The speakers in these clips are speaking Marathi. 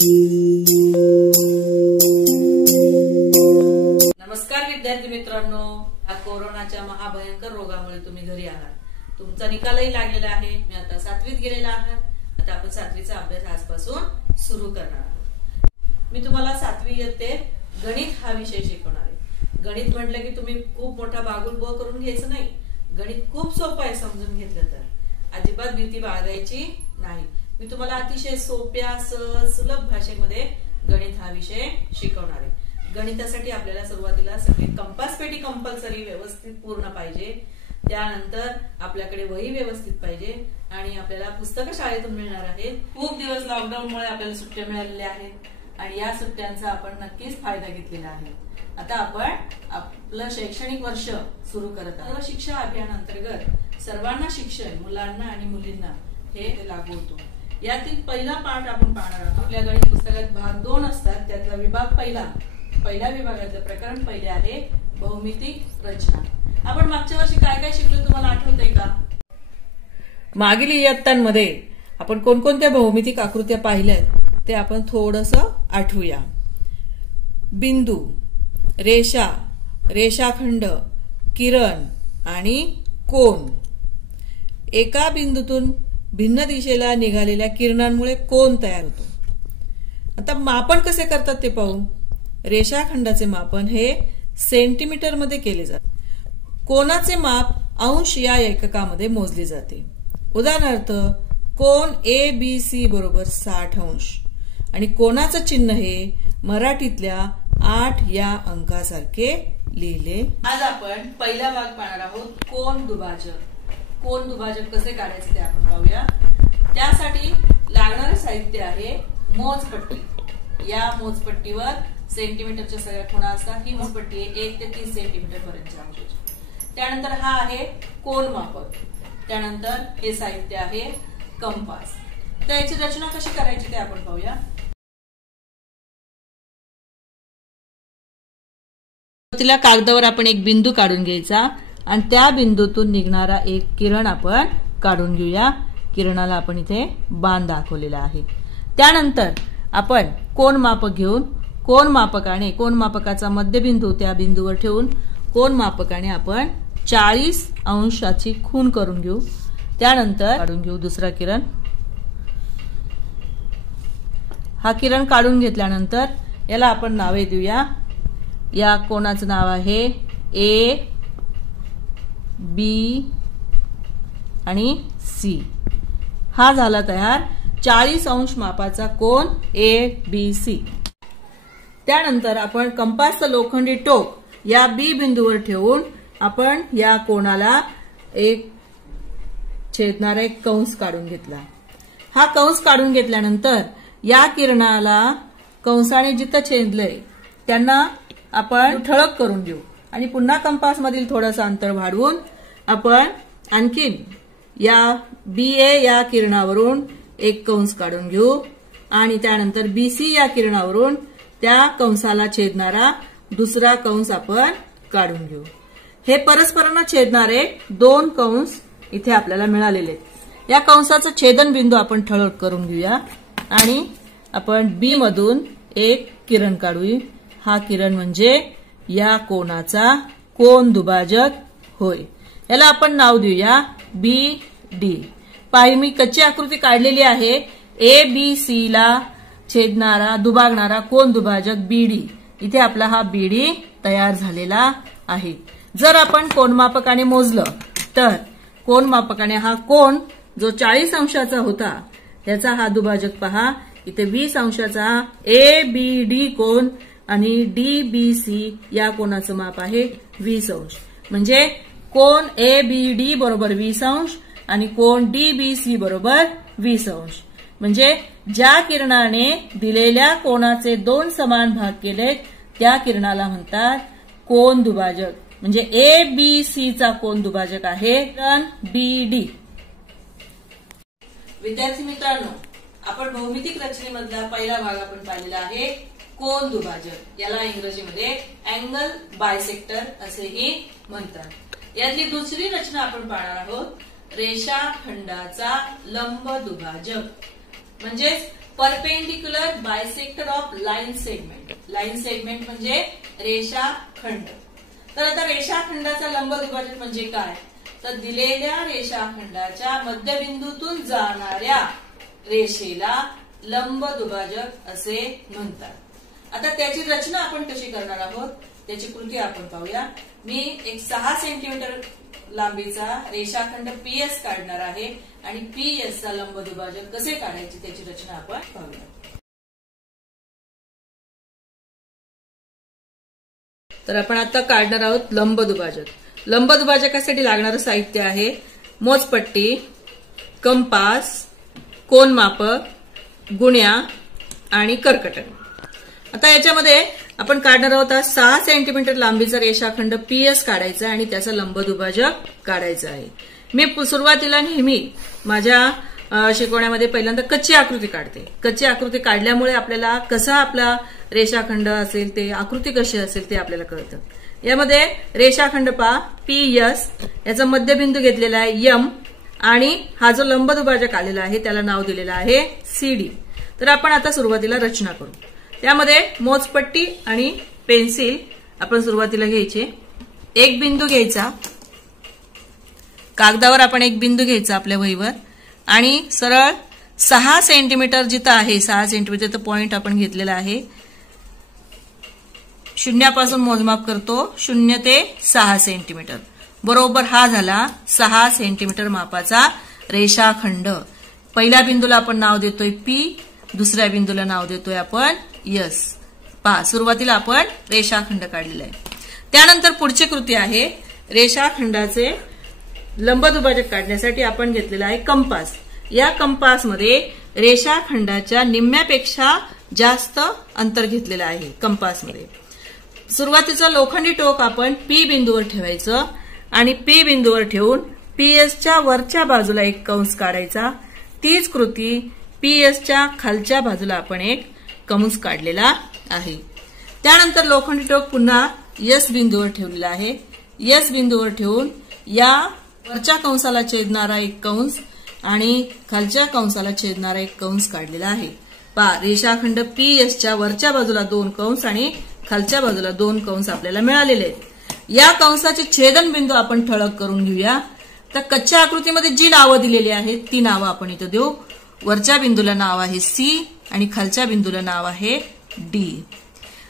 नमस्कार विद्यार्थी मित्रांनो, या कोरोनाच्या महाभयंकर रोगामुळे तुम्ही घरी आहात. तुमचा निकालही लागलेला आहे. मी आता 7वीत गेलेला आहात. आता आपण 7वीचा अभ्यास आजपासून सुरू करणार आहोत. मी तुम्हाला 7वी इयत्तेत गणित हा विषय शिकवणार आहे. गणित म्हटलं की तुम्ही खूप मोठा बागुलबो करून घ्यायचं नाही. गणित खूप सोपं आहे. समजून घेतलं तर अजिबात भीती बाळगायची नाही. मी तुम्हाला अतिशय सोप्या सहज सुलभ भाषेमध्ये गणित हा विषय शिकवणार आहे. गणितासाठी आपल्याला सुरुवातीला सगळी कंपास पेटी कंपल्सरी व्यवस्थित पूर्ण पाहिजे. त्यानंतर आपल्याकडे वही व्यवस्थित पाहिजे आणि आपल्याला पुस्तकं शाळेतून मिळणार आहेत. खूप दिवस लॉकडाऊनमुळे आपल्याला सुट्ट्या मिळालेल्या आहेत आणि या सुट्ट्यांचा आपण नक्कीच फायदा घेतलेला आहे. आता आपण आपलं शैक्षणिक वर्ष सुरू करत आहोत. शिक्षा अभियान अंतर्गत सर्वांना शिक्षण, मुलांना आणि मुलींना हे लागू होतो. यातील पहिला पाठ आपण पाहणार आहोत. आपल्या गणित पुस्तकात भाग 2 असतात. त्यातला विभाग पहिल्या विभागातलं प्रकरण पहिले आहे भौमितिक रचना. आपण मागच्या वर्षी काय काय शिकलो तुम्हाला आठवतंय का? मागील इयत्तांमध्ये आपण कोणकोणत्या भौमितिक आकृत्या पाहिल्यात ते आपण थोडंसं आठवूया. बिंदू, रेषा, रेषाखंड, किरण आणि कोन. एका बिंदूतून भिन्न दिशेला निघालेल्या किरणांमुळे कोन तयार होतो. आता मापन कसे करतात ते पाहू. रेषाखंडाचे मापन हे सेंटीमीटर मध्ये केले जाते. कोनाचे माप अंश या एककामध्ये मोजले जाते. उदाहरणार्थ कोन ABC बरोबर 60 अंश आणि कोनाचं चिन्ह हे मराठीतल्या 8 या अंकासारखे लिहिले. आज आपण पहिला भाग पाहणार आहोत कोन दुभाजक. कोन दुभाजक कसे काढायचे ते आपण पाहूया. त्यासाठी लागणारे साहित्य आहे मोजपट्टी. या मोजपट्टीवर सेंटीमीटरच्या सगळ्या खुणा असतात. ही मोजपट्टी आहे 1 ते 30 सेंटीमीटर पर्यंतच्या अंशाची. त्यानंतर हा आहे कोन मापक. त्यानंतर हे साहित्य आहे कंपास. तर याची रचना कशी करायची ते आपण पाहूया. तिला कागदावर आपण एक बिंदू काढून घ्यायचा आणि त्या बिंदूतून निघणारा एक किरण आपण काढून घेऊया. किरणाला आपण इथे बाण दाखवलेला आहे. त्यानंतर आपण कोन मापक घेऊन कोन मापकाचा मध्यबिंदू त्या बिंदूवर ठेवून कोन मापकाने आपण 40 अंशाची खूण करून घेऊ. त्यानंतर काढून घेऊ दुसरा किरण. हा किरण काढून घेतल्यानंतर याला आपण नावे देऊया. या कोनाचं नाव आहे A, B आणि C. हा झाला तयार 40 अंश मापाचा कोन ABC. त्यानंतर आपण कंपासचं लोखंडी टोक या B बिंदूवर ठेवून आपण या कोनाला एक छेदणारा एक कंस काढून घेतला. हा कंस काढून घेतल्यानंतर या किरणाला कंसाने जिथं छेदलंय त्यांना आपण ठळक करून घेऊ आणि पुन्हा कंपास मधील थोडंसं अंतर वाढवून आपण आणखीन या BA या किरणावरून एक कंस काढून घेऊ आणि त्यानंतर BC या किरणावरून त्या कंसाला छेदणारा दुसरा कंस आपण काढून घेऊ. हे परस्परांना छेदणारे 2 कंस इथे आपल्याला मिळालेले आहेत. या कंसाचं छेदन बिंदू आपण ठळक करून घेऊया आणि आपण B मधून एक किरण काढू. हा किरण म्हणजे या कोनाचा कोन दुभाजक होय. याला आपण नाव देऊया BD. पाही मी कच्ची आकृती काढलेली आहे. ABC ला छेदणारा दुभागणारा कोन दुभाजक BD. इथे आपला हा BD तयार झालेला आहे. जर आपण कोनमापकाने मोजलं तर कोनमापकाने हा कोन जो 40 अंशाचा होता त्याचा हा दुभाजक पहा. इथे 20 अंशाचा ABD कोन आणि DBC या कोनाचं माप आहे 20 अंश. म्हणजे कोन ABD बरोबर 20 अंश आणि कोन DBC बरोबर 20 अंश. म्हणजे ज्या किरणाने दिलेल्या कोनाचे 2 समान भाग केले त्या किरणाला म्हणतात कोन दुभाजक. म्हणजे ABC चा कोन दुभाजक आहे BD. विद्यार्थी मित्रांनो, आपण भौमितिक रचनेमधला पहिला भाग आपण पाहिलेला आहे कोन दुभाजक. याला इंग्रजीमध्ये अँगल बायसेक्टर असेही म्हणतात. यातली दुसरी रचना आपण पाहणार आहोत रेषाखंडाचा लंब दुभाजक. म्हणजेच perpendicular bisector of line segment. Line segment म्हणजे रेषाखंड. तर आता रेषाखंडाचा लंबदुभाजक म्हणजे काय, तर दिलेल्या रेषाखंडाच्या मध्यबिंदूतून जाणाऱ्या रेषेला लंबदुभाजक असे म्हणतात. आता त्याची रचना आपण कशी करणार आहोत, त्याची कृती आपण पाहूया. मी एक 6 सेंटीमीटर लांबीचा रेषाखंड पीएस काढणार आहे आणि पीएस चा लंबदुभाजक कसे काढायचे त्याची रचना आपण पाहूया. तर आपण आता काढणार आहोत लंबदुभाजक. लंबदुभाजकासाठी लागणारं साहित्य आहे मोजपट्टी, कंपास, कोनमापक, गुण्या आणि कर्कटक. आता याच्यामध्ये आपण काढणार आहोत 6 सेंटीमीटर लांबीचा रेषाखंड पीएस काढायचा आणि त्याचा लंबदुभाजक काढायचा आहे. मी सुरुवातीला नेहमी माझ्या शिकवण्यामध्ये पहिल्यांदा कच्ची आकृती काढते. कच्ची आकृती काढल्यामुळे आपल्याला कसा आपला रेषाखंड असेल, ते आकृती कशी असेल ते आपल्याला कळतं. यामध्ये रेषाखंड पहा पीएस, याचा मध्यबिंदू घेतलेला आहे एम आणि हा जो लंबदुभाजक आलेला आहे त्याला नाव दिलेलं आहे सीडी. तर आपण आता सुरुवातीला रचना करू. त्यामध्ये मोजपट्टी आणि पेन्सिल आपण सुरुवातीला घ्यायचे. एक बिंदू घ्यायचा, कागदावर आपण एक बिंदू घ्यायचा आपल्या वहीवर आणि सरळ 6 सेंटीमीटर जिथं आहे 6 सेंटीमीटर पॉइंट आपण घेतलेला आहे. शून्यापासून मोजमाप करतो, 0 ते 6 सेंटीमीटर. बरोबर हा झाला 6 सेंटीमीटर मापाचा रेषाखंड. पहिल्या बिंदूला आपण नाव देतोय पी, दुसऱ्या बिंदूला नाव देतोय आपण यस. पहा सुरुवातीला आपण रेषाखंड काढलेला आहे. त्यानंतर पुढची कृती आहे रेषाखंडाचे लंबदुभाजक काढण्यासाठी आपण घेतलेला आहे कंपास. या कंपासमध्ये रेषाखंडाच्या निम्म्यापेक्षा जास्त अंतर घेतलेलं आहे कंपासमध्ये. सुरुवातीचं लोखंडी टोक आपण पी बिंदूवर ठेवायचं आणि पी बिंदूवर ठेवून पीएसच्या वरच्या बाजूला एक कंस काढायचा. तीच कृती पीएसच्या खालच्या बाजूला आपण एक कंस काढलेला आहे. त्यानंतर लोखंडी टोक पुन्हा एस बिंदूवर ठेवलेला आहे. एस बिंदूवर ठेवून या वरच्या कंसाला छेदणारा एक कंस आणि खालच्या कंसाला छेदणारा एक कंस काढलेला आहे. पहा रेषाखंड पीएसच्या वरच्या बाजूला 2 कंस आणि खालच्या बाजूला 2 कंस आपल्याला मिळालेले आहेत. या कंसाचे छेदन बिंदू आपण ठळक करून घेऊया. तर कच्च्या आकृतीमध्ये जी नावं दिलेली आहेत ती नावं आपण इथं देऊ. वरच्या बिंदूला नाव आहे सी आणि खालच्या बिंदूला नाव आहे डी.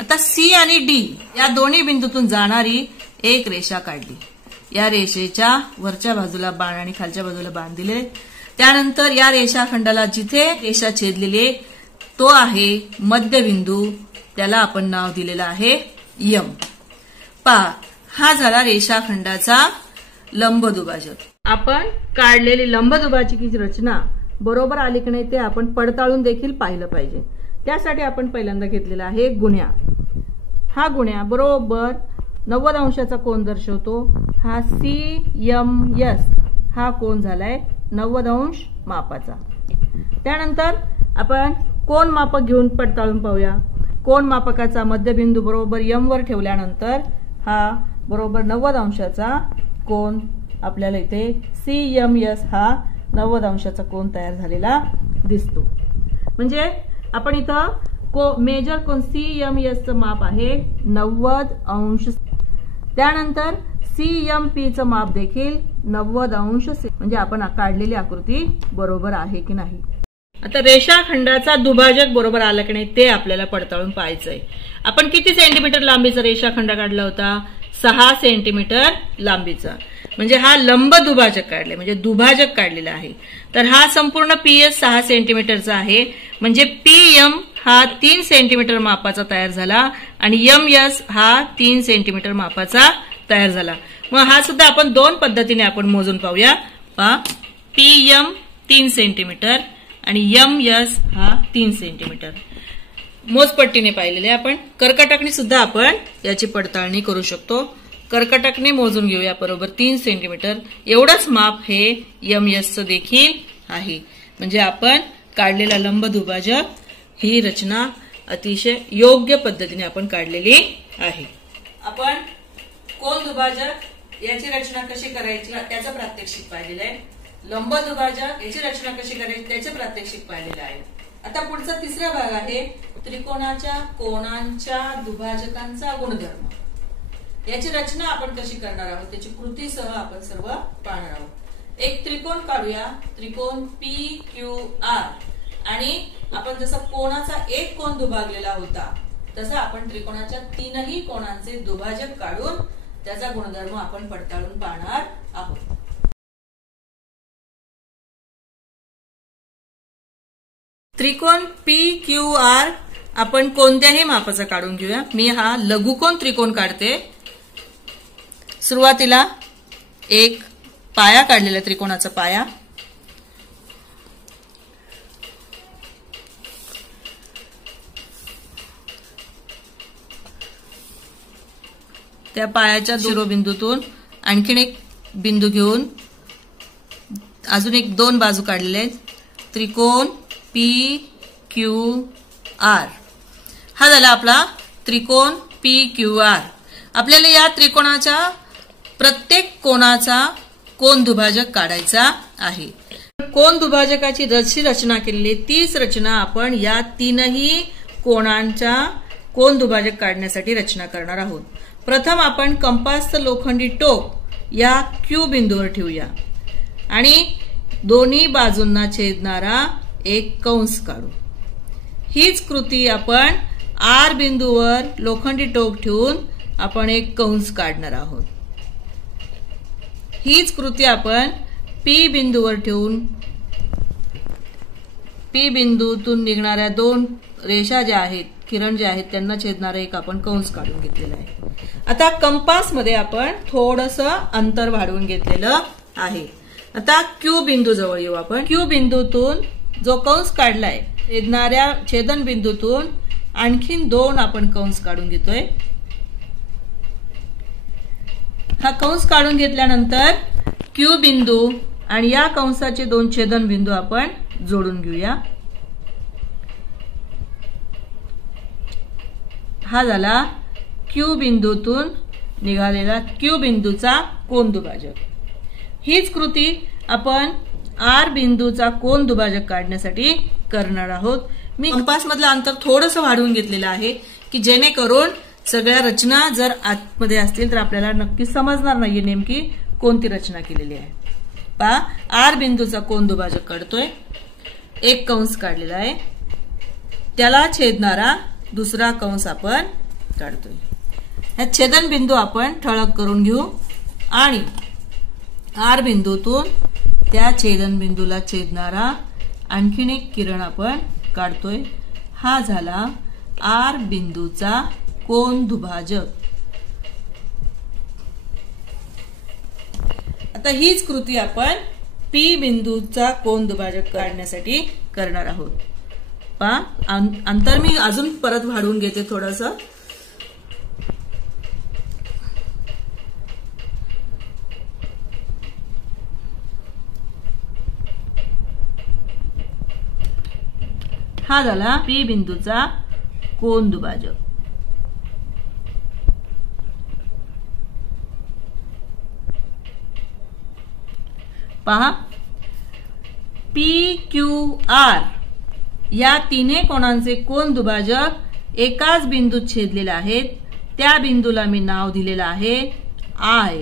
आता सी आणि डी या दोन्ही बिंदूतून जाणारी एक रेषा काढली. या रेषेच्या वरच्या बाजूला बाण आणि खालच्या बाजूला बाण दिले. त्यानंतर या रेषाखंडाला जिथे रेषा छेदलेली आहे तो आहे मध्यबिंदू, त्याला आपण नाव दिलेलं आहे यम. पहा हा झाला रेषाखंडाचा लंबदुभाजक. आपण काढलेली लंबदुभाजकाची रचना बरोबर आली की नाही ते आपण पडताळून देखील पाहिलं पाहिजे. त्यासाठी आपण पहिल्यांदा घेतलेला आहे गुण्या. हा गुण्या बरोबर 90 अंशाचा कोन दर्शवतो. हा CMS हा कोन झालाय 90 अंश मापाचा. त्यानंतर आपण कोन मापक घेऊन पडताळून पाहूया. कोन मापकाचा मध्यबिंदू बरोबर एम वर ठेवल्यानंतर हा बरोबर 90 अंशाचा कोन आपल्याला इथे CMS हा 90 अंशाचा कोन तयार झालेला दिसतो. म्हणजे आपण इथं मेजर कोन CMS चं माप आहे 90 अंश. त्यानंतर CMP चं माप देखील 90 अंश. म्हणजे आपण काढलेली आकृती बरोबर आहे की नाही. आता रेषाखंडाचा दुभाजक बरोबर आला की नाही ते आपल्याला पडताळून पाहायचंय. आपण किती सेंटीमीटर लांबीचा रेषाखंड काढला होता? 6 सेंटीमीटर लांबीचा. म्हणजे हा लंब दुभाजक काढले, म्हणजे दुभाजक काढलेला आहे. तर हा संपूर्ण पीएस 6 सेंटीमीटरचा आहे. म्हणजे पीएम हा 3 सेंटीमीटर मापाचा तयार झाला आणि एमएस हा 3 सेंटीमीटर मापाचा तयार झाला. मग हा सुद्धा आपण 2 पद्धतीने आपण मोजून पाहूया. पहा पीएम 3 सेंटीमीटर आणि एमएस हा 3 सेंटीमीटर मोजपट्टीने पाहिलेले. आपण कर्कटकने सुद्धा आपण याची पडताळणी करू शकतो. कर्कटकने मोजून घेऊया. बरोबर 3 सेंटीमीटर एवढंच माप हे एमएसचं देखील आहे. म्हणजे आपण काढलेला लंब दुभाजक ही रचना अतिशय योग्य पद्धतीने आपण काढलेली आहे. आपण कोन दुभाजक याची रचना कशी करायची त्याचं प्रात्यक्षिक पाहिलेलं आहे. लंब दुभाजक याची रचना कशी करायची त्याचे प्रात्यक्षिक पाहिलेलं आहे. आता पुढचा तिसरा भाग आहे त्रिकोणाच्या कोणांच्या दुभाजकांचा गुणधर्म. याची रचना आपण कशी करणार आहोत त्याची कृतीसह आपण सर्व पाहणार आहोत. एक त्रिकोण काढूया, त्रिकोण PQR. आणि आपण जसा कोणाचा एक कोण दुभागलेला होता तसा आपण त्रिकोणाच्या तीनही कोणांचे दुभाजक काढून त्याचा गुणधर्म आपण पडताळून पाहणार आहोत. त्रिकोण PQR आपण कोणत्याही मापाचा काढून घेऊया. मी हा लघुकोन त्रिकोण काढते. सुरुवातीला एक पाया काढलेला त्रिकोणाचा पाया, त्या पायाच्या शिरोबिंदूतून आणखीन एक बिंदू घेऊन अजून एक दोन बाजू काढलेले आहेत. त्रिकोण PQR हा झाला आपला त्रिकोण PQR. आपल्याला या त्रिकोणाच्या प्रत्येक कोणाचा कोन दुभाजक काढायचा आहे. कोन दुभाजकाची जशी रचना केलेली तीच रचना आपण या तीनही कोणांच्या कोन दुभाजक काढण्यासाठी रचना करणार आहोत. प्रथम आपण कंपासचं लोखंडी टोक या Q बिंदूवर ठेवूया आणि दोन्ही बाजूंना छेदणारा एक कंस काढू. हीच कृती आपण R बिंदूवर लोखंडी टोक ठेवून आपण एक कंस काढणार आहोत. हीच कृती आपण P बिंदूवर ठेवून P बिंदूतून निघणाऱ्या दोन रेषा ज्या आहेत, किरण जे आहेत, त्यांना छेदणारा एक आपण कंस काढून घेतलेला आहे. आता कंपास मध्ये आपण थोडंसं अंतर वाढवून घेतलेलं आहे. आता Q बिंदू जवळ येऊ आपण. Q बिंदूतून जो कंस काढलाय छेदणाऱ्या छेदन बिंदूतून आणखीन दोन आपण कंस काढून घेतोय. हा कंस काढून घेतल्यानंतर Q बिंदू आणि या कंसाचे दोन छेदन बिंदू आपण जोडून घेऊया. हा झाला Q बिंदूतून निघालेला Q बिंदूचा कोन दुभाजक. हीच कृती आपण R बिंदूचा कोन दुभाजक काढण्यासाठी करणार आहोत. मी कंपास मधलं अंतर थोडंसं वाढवून घेतलेलं आहे की जेणेकरून सगळ्या रचना जर आतमध्ये असतील तर आपल्याला नक्की समजणार नाहीये नेमकी कोणती रचना केलेली आहे. पहा, R बिंदूचा कोन दुभाजक काढतोय. एक कंस काढलेला आहे, त्याला छेदणारा दुसरा कंस आपण काढतोय. हा छेदन बिंदू आपण ठळक करून घेऊ आणि R बिंदूतून त्या छेदन बिंदूला छेदणारा आणखीन एक किरण आपण काढतोय. हा झाला R बिंदूचा कोन दुभाजक. आता हीच कृती आपण P बिंदूचा कोन दुभाजक काढण्यासाठी करणार आहोत. पहा, अंतर मी अजून परत वाढवून घेते थोडंसं. हा झाला P बिंदूचा कोन दुभाजक. पहा, PQR या तिन्ही कोणांचे कोन दुभाजक एकाच बिंदूत छेदलेले आहेत. त्या बिंदूला मी नाव दिलेलं आहे I.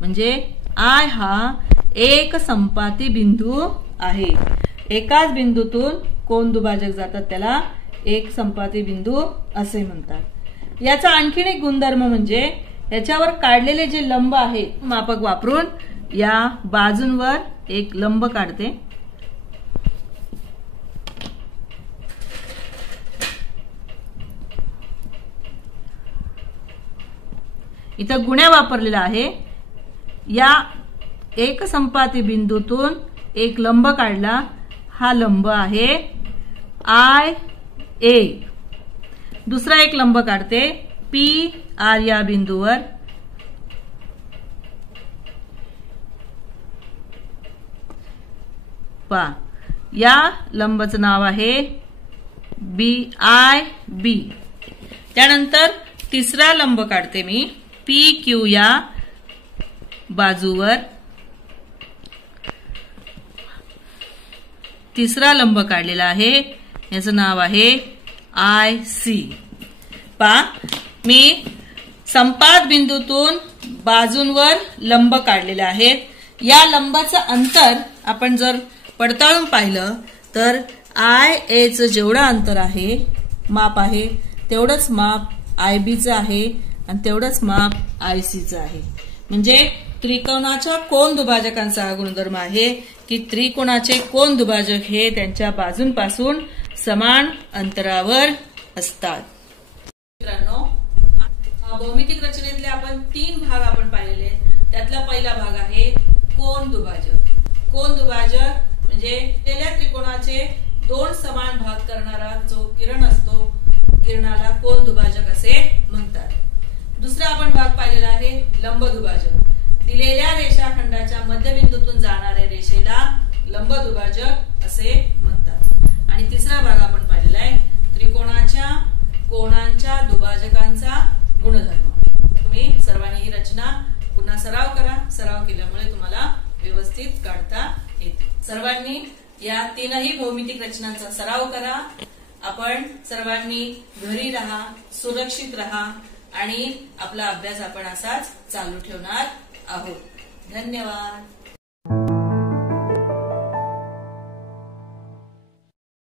म्हणजे I हा एक संपाती बिंदू आहे. एकाच बिंदूतून कोन दुभाजक जातात त्याला एक संपाती बिंदू असे म्हणतात. याचा आणखीन एक गुणधर्म म्हणजे याच्यावर काढलेले जे लंब आहेत, मापक वापरून या बाजूंवर एक लंब काढते. इथं गुण्या वापरलेला आहे. या एक संपाती बिंदूतून एक लंब काढला. हा लंब आहे IA. दुसरा एक लंब काढते PR या बिंदूवर. पहा, या लंबाचं नाव आहे BIB. त्यानंतर तिसरा लंब काढते मी PQ या बाजूवर. तिसरा लंब काढलेला आहे याचं नाव आहे IC. मी संपात बिंदूतून बाजूंवर लंब काढलेले आहेत. या लंबाचं अंतर आपण जर पडताळून पाहिलं तर IA जेवढं अंतर आहे माप आहे तेवढंच माप IB आहे आणि तेवढंच माप IC आहे. म्हणजे त्रिकोणाच्या कोन दुभाजकांचा हा गुणधर्म आहे की त्रिकोणाचे कोन दुभाजक हे त्यांच्या बाजूंपासून समान अंतरावर असतात. मित्रांनो, भौमितिक रचनेतले आपण 3 भाग आपण पाहिलेले. त्यातला पहिला भाग आहे कोन दुभाजक. कोन दुभाजक म्हणजे दिलेल्या त्रिकोणाचे 2 समान भाग करणारा जो किरण असतो किरणाला कोन दुभाजक असे म्हणतात. दुसरा आपण भाग पाहिलेला आहे लंब दुभाजक. दिलेल्या रेषाखंडाच्या मध्यबिंदूतून जाणाऱ्या रेषेला लंब दुभाजक असे म्हणतात. आणि तिसरा भाग आपण पाहिलेला आहे त्रिकोणाच्या कोनांच्या दुभाजकांचा गुणधर्म. तुम्ही सर्वांनी ही रचना पुन्हा सराव करा. सराव केल्यामुळे तुम्हाला व्यवस्थित काढता येते. सर्वांनी या 3ही भौमितिक रचनांचा सराव करा. आपण सर्वांनी घरी राहा, सुरक्षित राहा आणि आपला अभ्यास आपण असाच चालू ठेवणार आहोत. धन्यवाद.